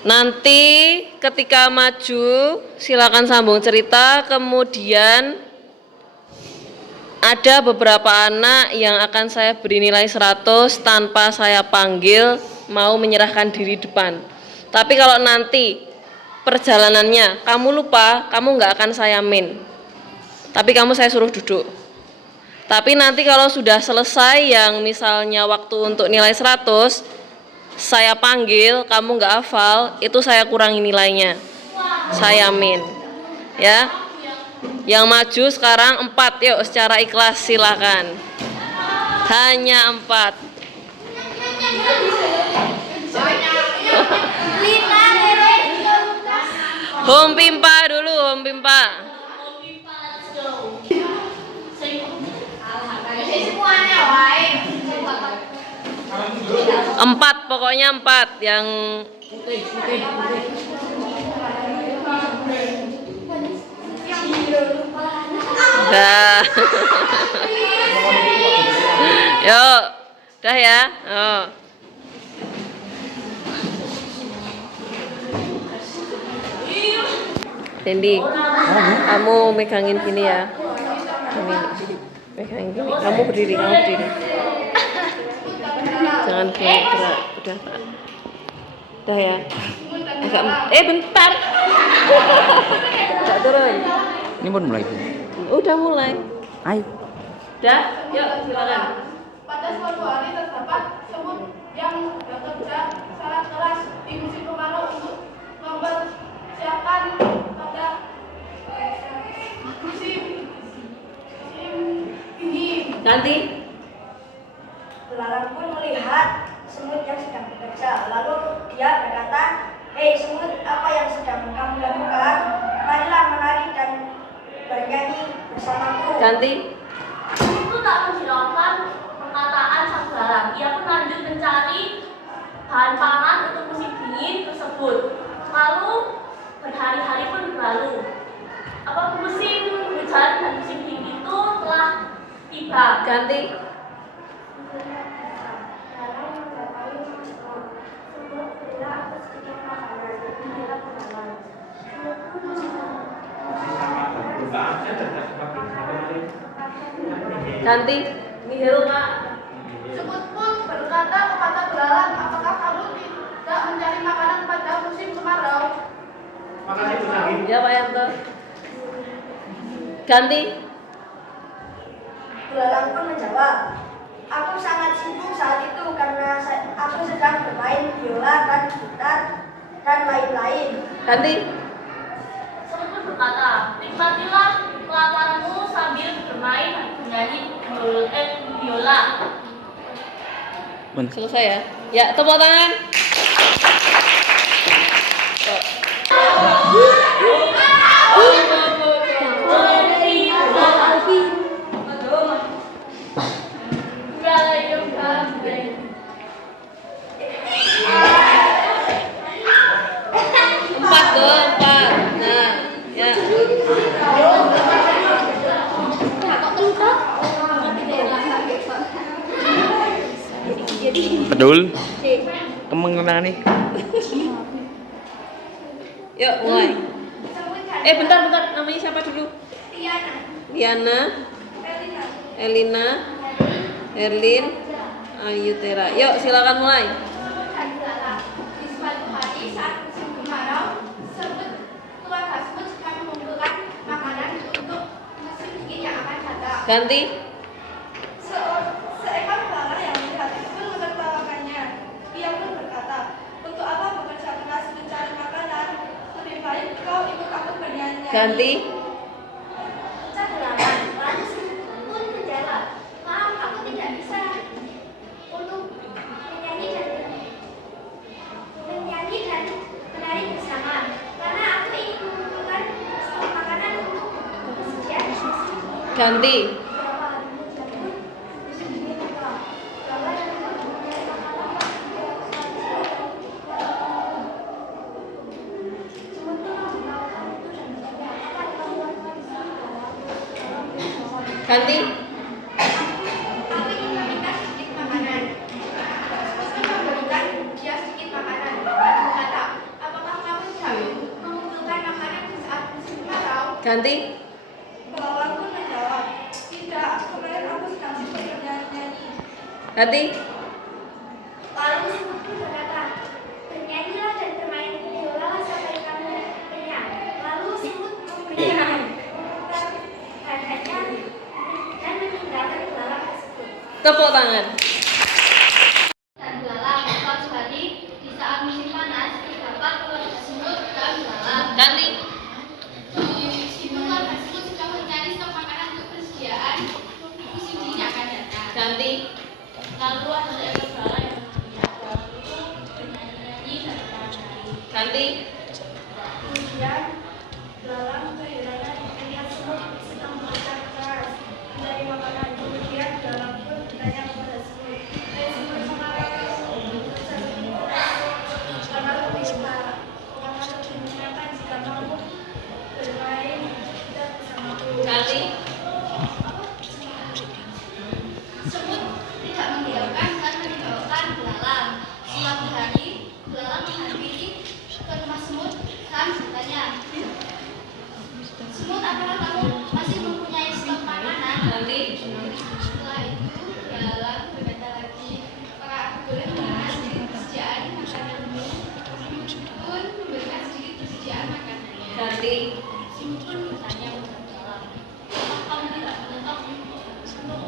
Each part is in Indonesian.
Nanti ketika maju silakan sambung cerita, kemudian ada beberapa anak yang akan saya beri nilai 100 tanpa saya panggil mau menyerahkan diri depan. Tapi kalau nanti perjalanannya kamu lupa, kamu nggak akan saya min. Tapi kamu saya suruh duduk. Tapi nanti kalau sudah selesai yang misalnya waktu untuk nilai 100, saya panggil, kamu nggak hafal, itu saya kurangi nilainya. Saya min. Ya. Yang maju sekarang 4, yuk secara ikhlas silakan. Hanya 4. Home Pimpa dulu, Home Pimpa. 4, pokoknya 4 yang dah. Yuk, dah ya. Oh. Dendi, kamu megangin gini ya. Gini, megangin gini. Kamu berdiri, kamu berdiri. Jangan gerak, udah tak. Udah ya. Agak, bentar. Tak turun. Ini pun mulai. Udah mulai. Ayo. Udah, yuk silakan. Pada suatu hari terdapat semut yang bekerja sangat keras di musim kemarau untuk mempersiapkan pada musim dingin. Ganti. Belalang pun melihat semut yang sedang bekerja. Lalu dia berkata, "Hei semut, apa yang sedang kamu lakukan? Marilah menari dan bernyanyi bersamaku." Ganti. Itu tak menghiraukan perkataan sang belalang. Ia pun lanjut mencari bahan pangan untuk musim dingin tersebut. Lalu berhari-hari pun berlalu. Musim hujan dan musim dingin itu telah tiba. Ganti. Ganti. Nihil, Pak. Semut pun berkata kepada belalang, apakah kamu tidak mencari makanan pada musim kemarau? Ya, Pak Yanto. Ganti. Belalang pun menjawab, "Aku sangat sibuk saat itu karena aku sedang bermain biola dan gitar dan lain-lain." Ganti. Semut pun berkata, "Nikmatilah kelaparanmu sambil bermain dan bernyanyi biola." Selesai ya. Ya, tepuk tangan. Empat tuh, 4. Nah, ya. Pedul. Kemana nih? Yuk, mulai. Bentar. Namanya siapa dulu? Liana. Elina. Erlin. Ayu Tera. Yuk, silakan mulai. Di suatu hari saat musim kemarau, keluarga semut sedang mengumpulkan makanan untuk musim dingin yang akan datang. Ganti. Seekor belalang yang melihat itu pun menertawakannya. Ia pun berkata, "Untuk apa bekerja keras mencari makanan? Lebih baik kau ikut aku bernyanyi." Ganti. Ucap belalang. Lalu semut pun menjawab, "Maaf, aku tidak bisa untuk menyanyi dan menari bersama, karena aku ingin mengumpulkan stok makanan untuk persediaan musim dingin." Ganti. Ganti. Aku ingin memberikan sedikit makanan. Semut memberikan dia sedikit makanan dan berkata, "Apa Ganti. Belalang pun menjawab, tidak, kemarin aku sedang sibuk bernyanyi. Ganti. Lalu semut pun berkata, bernyanyilah dan bermain biola sampai kamu kenyang. Lalu semut memberikan badannya dan meninggalkan belalang tersebut. Tepuk tangan. Dan belalang, suatu hari di saat musim panas terdapat keluarga semut dan belalang. Ganti. Di situ keluarga semut sedang mencari stok makanan untuk persediaan musim dingin akan datang. Ganti. Lalu ada seekor belalang yang bernyanyi dan menari. Ganti. Kemudian belalang kehilangan melihat semut sedang berusaha keras mencari makanan. Kemudian belalang pun bertanya kepada semut, semut mengapa karena lebih menyenangkan jika kamu bermain dan bersamaku. Ganti. Semut tidak mendiamkan dan meninggalkan belalang. Suatu hari, belalang menghampiri ke rumah semut dan bertanya, semut, apakah kamu masih mempunyai stok makanan? Ganti. Setelah itu, belalang berkata lagi, apakah aku boleh memberikan sedikit persediaan makananmu? Pun memberikan sedikit persediaan makanannya. Ganti. Semut pun bertanya kepada belalang, apakah kamu tidak menyetok untuk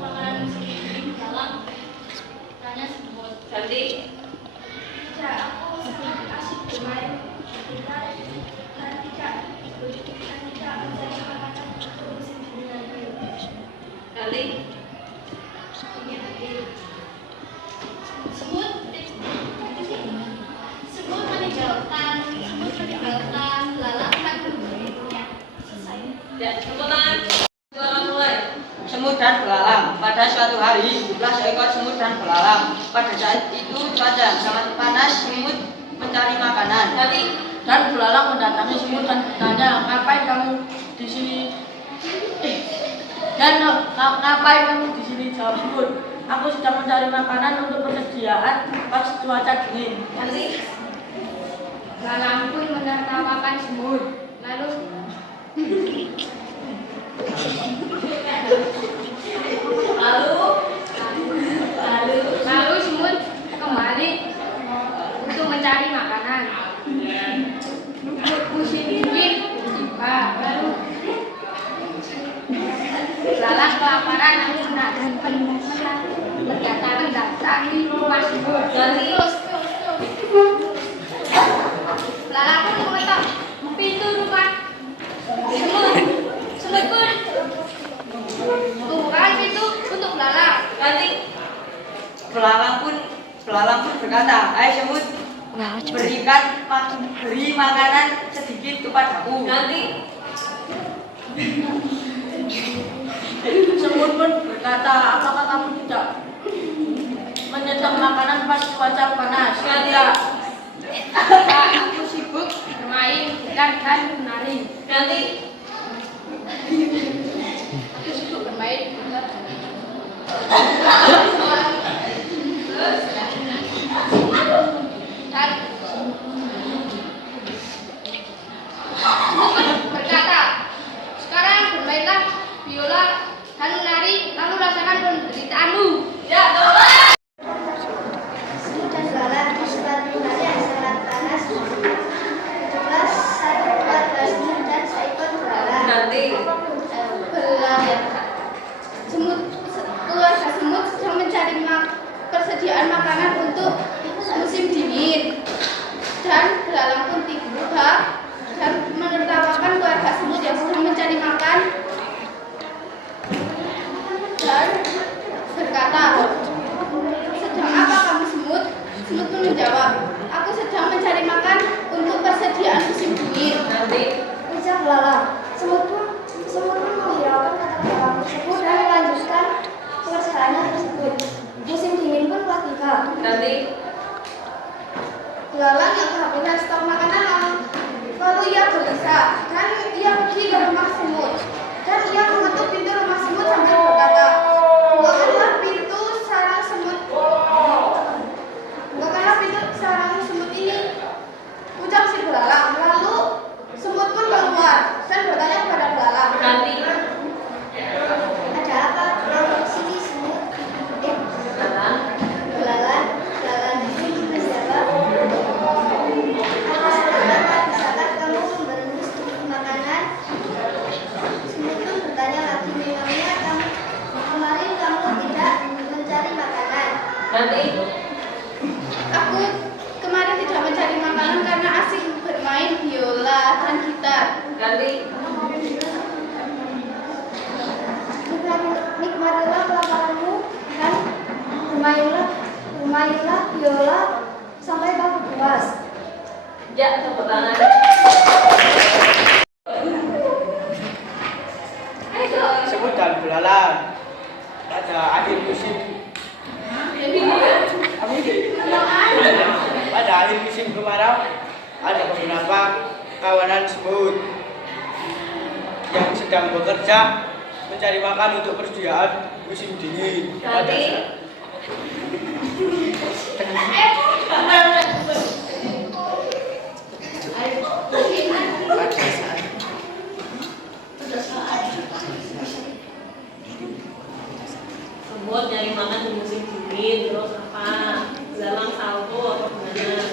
makanan musim dingin? Belalang tanya semut. Ganti. Tidak, aku sangat asik bermain dan tidak mencari makanan untuk musim dingin lagi. Ganti. Semut meninggalkan belalang dan berbunyi. Selesai. Ya, tepuk tangan. Silakan mulai. Semut dan belalang. Pada suatu hari hiduplah seekor semut dan belalang. Pada saat itu cuaca sangat panas, semut mencari makanan. Ganti. Dan belalang mendatangi semut dan bertanya, ngapain kamu di sini? Ngapain kamu di sini? Jawab semut, aku sedang mencari makanan untuk persediaan pas cuaca dingin. Ganti. Belalang pun menertawakan semut. Lalu semut kembali untuk mencari makanan. Musim dingin tiba. Lalu belalang kelaparan dan berkata mendatangi rumah semut. Belalang pun mengetok pintu rumah semut. Semut pun membuka pintu untuk belalang. Ganti. Belalang pun berkata, hai semut, beri makanan sedikit kepadaku. Ganti. Semut pun berkata, apakah kamu tidak menyetok makanan pas cuaca panas? Tidak. Aku sibuk bermain dan menari. Ganti. Aku sibuk bermain dan berkata, sekarang bermainlah biola dan menari, lalu rasakan penderitaanmu. Ya, Semut dan belalang di suatu hari yang sangat panas. Hiduplah satu keluarga semut dan seekor belalang. Ganti. Keluarga semut sedang mencari persediaan makanan untuk musim dingin. Dan belalang pun tiba dan menertawakan keluarga semut yang sedang mencari makan dan berkata, sedang apa kamu semut? Semut pun menjawab, aku sedang mencari makan untuk persediaan musim dingin. Ganti. Ujar belalang. Semut pun menghiraukan kata belalang tersebut dan melanjutkan pekerjaannya tersebut. Musim dingin pun telah tiba. Ganti. Belalang yang kehabisan stok makanan lalu ia gelisah dan ia pergi ke rumah semut dan ia mengetuk pintu rumah semut sambil berkata, bukakanlah pintu sarang semut ini, ucap si belalang. Lalu semut pun keluar dan bertanya kepada belalang, Aku kemarin tidak mencari makanan karena asik bermain biola dan gitar. Ganti. Nikmatilah kelaparanmu dan bermainlah biola sampai kamu puas. Ya, tepuk tangan. Semut dan belalang. Pada akhir musim. Pada akhir musim kemarau ada beberapa kawanan semut yang sedang bekerja mencari makan untuk persediaan musim dingin. Ganti. Semut nyari makan di musim dingin, terus apa? Belalang salto atau gimana?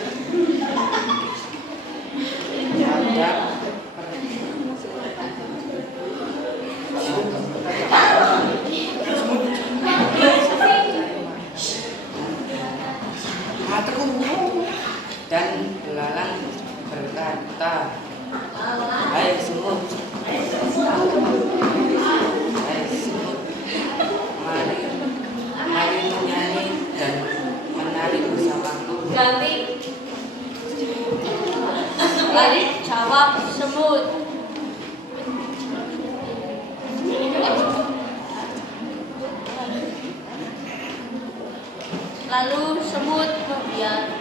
Dan belalang berkata, hai semut, mari menyanyi dan menari bersamaku. Ganti. Jawab semut. Lalu semut membiarkan.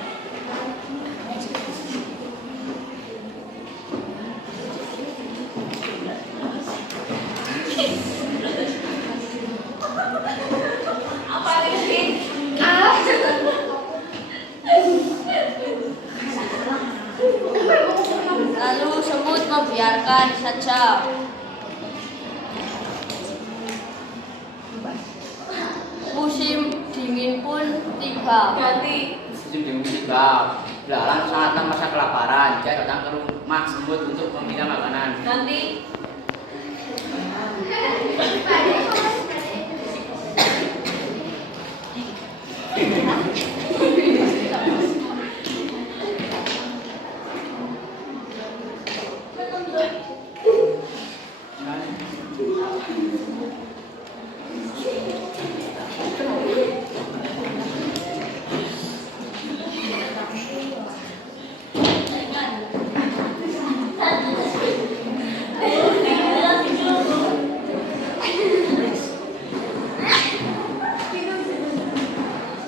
Apa ini? Lalu semut membiarkan saja. Musim dingin pun tiba. Ganti. Musim dingin tiba. Belalang sangat merasa kelaparan. Dia datang ke rumah semut untuk meminta makanan. Ganti.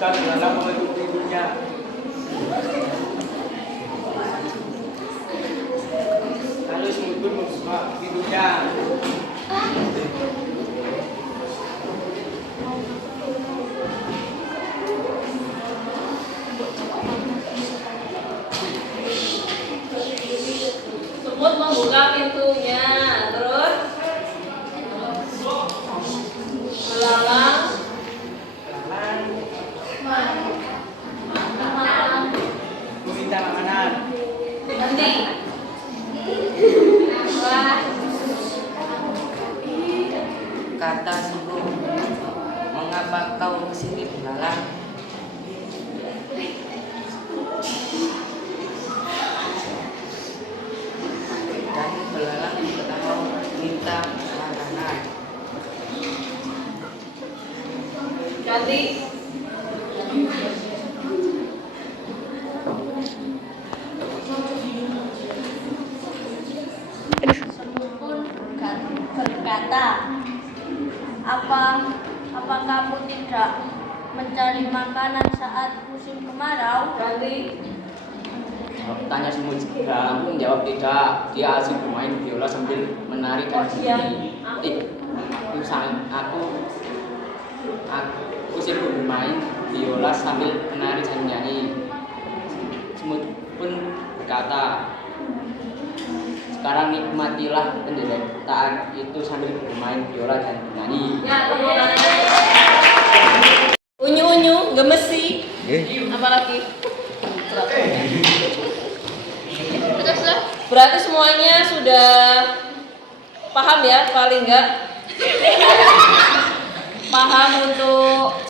Dan belalang menutup pintunya. Lalu semut pun membuka pintunya. Semut membuka pintunya, terus belalang Meminta makanan. ganti. Kata semut, mengapa kau kesini belalang? Dan belalang pertama minta makanan. Ganti. Semut pun berkata, apa kamu tidak mencari makanan saat musim kemarau? Ganti. Tanya semut. Belalang pun jawab tidak. Dia asik bermain biola sambil menari dan bernyanyi. Aku sibuk bermain biola sambil menari dan menyanyi. Semut pun berkata, sekarang nikmatilah penderitaan itu sambil bermain biola dan bernyanyi. Ya, tepuk tangan. Unyu-unyu, gemesi. Apalagi? Berarti semuanya sudah paham ya, paling enggak paham untuk